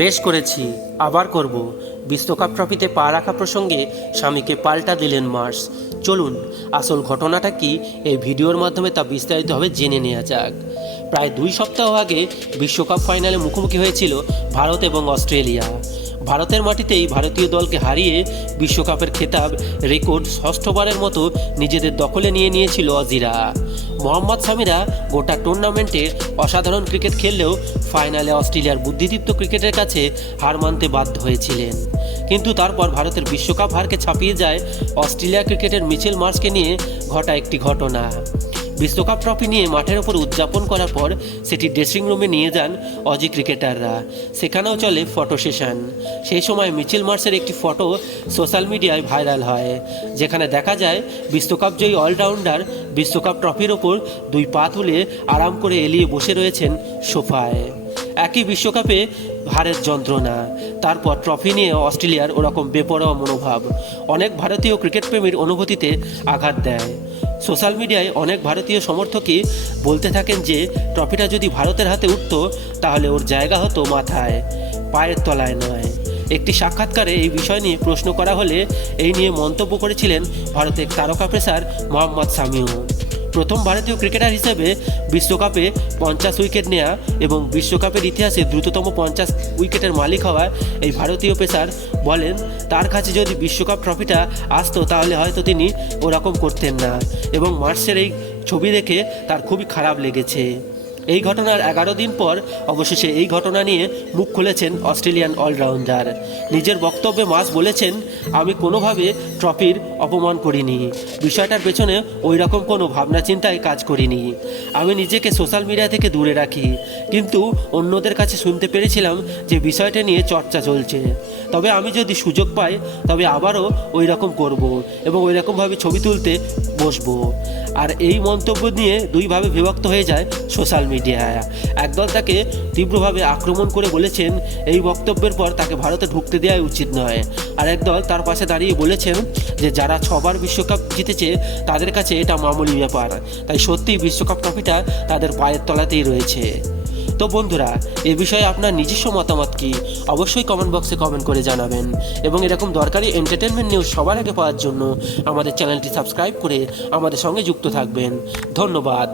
বেশ করেছি, আবার করব। বিশ্বকাপ ট্রফিতে পা রাখা প্রসঙ্গে স্বামীকে পাল্টা দিলেন মার্শ। চলুন আসল ঘটনাটা কি এই ভিডিওর মাধ্যমে তা বিস্তারিতভাবে জেনে নেওয়া যাক। প্রায় 2 সপ্তাহ আগে বিশ্বকাপ ফাইনালে মুখোমুখি হয়েছিল ভারত এবং অস্ট্রেলিয়া। ভারতের মাটিতেই ভারতীয় দলকে হারিয়ে বিশ্বকাপের খেতাব রেকর্ড ষষ্ঠবারের মতো নিজেদের দখলে নিয়ে নিয়েছিল অজিরা। মোহাম্মদ সামিরা গোটা টুর্নামেন্টে অসাধারণ ক্রিকেট খেললেও ফাইনালে অস্ট্রেলিয়ার বুদ্ধিদীপ্ত ক্রিকেটের কাছে হার মানতে বাধ্য হয়েছিলেন। কিন্তু তারপর ভারতের বিশ্বকাপ হারকে ছাপিয়ে যায় অস্ট্রেলিয়া ক্রিকেটের মিচেল মার্শকে নিয়ে ঘটা একটি ঘটনা। বিশ্বকাপ ট্রফি নিয়ে মাঠের ওপর উদযাপন করার পর সেটি ড্রেসিং রুমে নিয়ে যান অজি ক্রিকেটাররা। সেখানেও চলে ফটো সেশন। সেই সময় মিচেল মার্শের একটি ফটো সোশ্যাল মিডিয়ায় ভাইরাল হয়, যেখানে দেখা যায় বিশ্বকাপ জয়ী অলরাউন্ডার বিশ্বকাপ ট্রফির ওপর 2 পা তুলে আরাম করে এলিয়ে বসে রয়েছেন সোফায়। একই বিশ্বকাপে হারের যন্ত্রণা, তারপর ট্রফি নিয়ে অস্ট্রেলিয়ার ওরকম বেপরোয়া মনোভাব অনেক ভারতীয় ক্রিকেট প্রেমীর অনুভূতিতে আঘাত দেয়। সোশ্যাল মিডিয়ায় অনেক ভারতীয় সমর্থকই বলতে থাকেন যে ট্রফিটা যদি ভারতের হাতে উঠত তাহলে ওর জায়গা হতো মাথায়, পায়ের তলায় নয়। একটি সাক্ষাৎকারে এই বিষয় নিয়ে প্রশ্ন করা হলে এই নিয়ে মন্তব্য করেছিলেন ভারতের তারকা পেসার মোহাম্মদ সামিও। প্রথম ভারতীয় ক্রিকেটার হিসেবে বিশ্বকাপে 50 উইকেট নেওয়া এবং বিশ্বকাপের ইতিহাসে দ্রুততম 50 উইকেটের মালিক হওয়া এই ভারতীয় পেসার বলেন তার কাছে যদি বিশ্বকাপ ট্রফিটা আসতো তাহলে হয়তো তিনি ওরকম করতেন না, এবং মার্শের এই ছবি দেখে তার খুবই খারাপ লেগেছে। এই ঘটনার 11 দিন পর অবশেষে এই ঘটনা নিয়ে মুখ খুলেছেন অস্ট্রেলিয়ান অলরাউন্ডার। নিজের বক্তব্যে মার্শ বলেছেন, আমি কোনোভাবে ট্রফির অপমান করিনি, বিষয়টার পেছনে ওই রকম কোনো ভাবনা চিন্তায় কাজ করিনি। আমি নিজেকে সোশ্যাল মিডিয়া থেকে দূরে রাখি, কিন্তু অন্যদের কাছে শুনতে পেরেছিলাম যে বিষয়টা নিয়ে চর্চা চলছে। তবে আমি যদি সুযোগ পাই তবে আবারও ওই রকম করব এবং ওই রকমভাবে ছবি তুলতে বসবো। আর এই মন্তব্য নিয়ে দুইভাবে বিভক্ত হয়ে যায় সোশ্যাল মিডিয়ায়। একদল তাকে তীব্রভাবে আক্রমণ করে বলেছেন এই বক্তব্যের পর তাকে ভারতে ঢুকতে দেওয়া উচিত নয়, আর একদল তার পাশে দাঁড়িয়ে বলেছেন যে যারা 6 বার বিশ্বকাপ জিতেছে তাদের কাছে এটা মামুলি ব্যাপার, তাই সত্যিই বিশ্বকাপ ট্রফিটা তাদের পায়ের তলাতেই রয়েছে। তো বন্ধুরা, এ বিষয়ে আপনার নিজস্ব মতামত কি অবশ্যই কমেন্ট বক্সে কমেন্ট করে জানাবেন, এবং এরকম দরকারি এন্টারটেনমেন্ট নিউজ সবার আগে পাওয়ার জন্য আমাদের চ্যানেলটি সাবস্ক্রাইব করে আমাদের সঙ্গে যুক্ত থাকবেন। ধন্যবাদ।